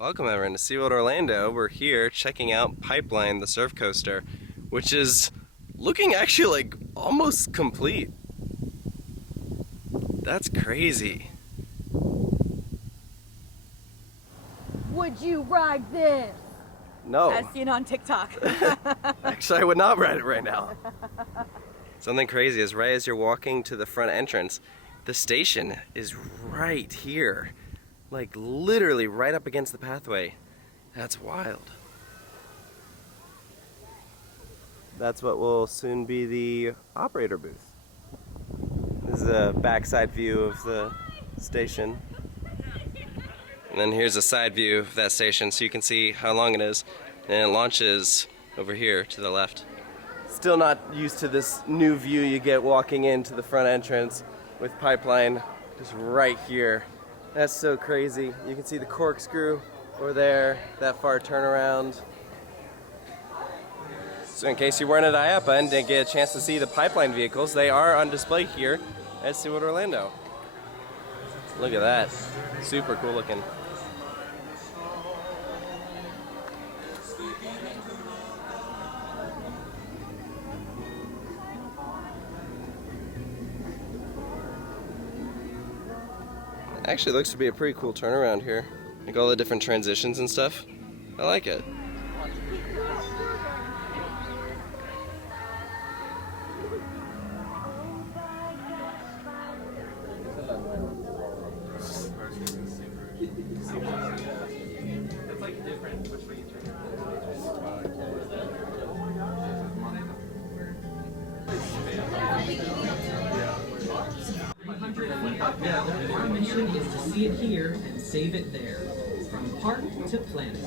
Welcome everyone to SeaWorld Orlando. We're here checking out Pipeline, the surf coaster, which is looking actually like almost complete. That's crazy. Would you ride this? No. As seen on TikTok. Actually, I would not ride it right now. Something crazy is right as you're walking to the front entrance, the station is right here. Like literally right up against the pathway. That's wild. That's what will soon be the operator booth. This is a backside view of the station. And then here's a side view of that station so you can see how long it is. And it launches over here to the left. Still not used to this new view you get walking into the front entrance with Pipeline just right here. That's so crazy. You can see the corkscrew over there, that far turnaround. So in case you weren't at IAPA and didn't get a chance to see the Pipeline vehicles, they are on display here at SeaWorld Orlando. Look at that. Super cool looking. Actually looks to be a pretty cool turnaround here. Like all the different transitions and stuff. I like it. It's like different which way you turn. Our mission is to see it here and save it there. From park to planet.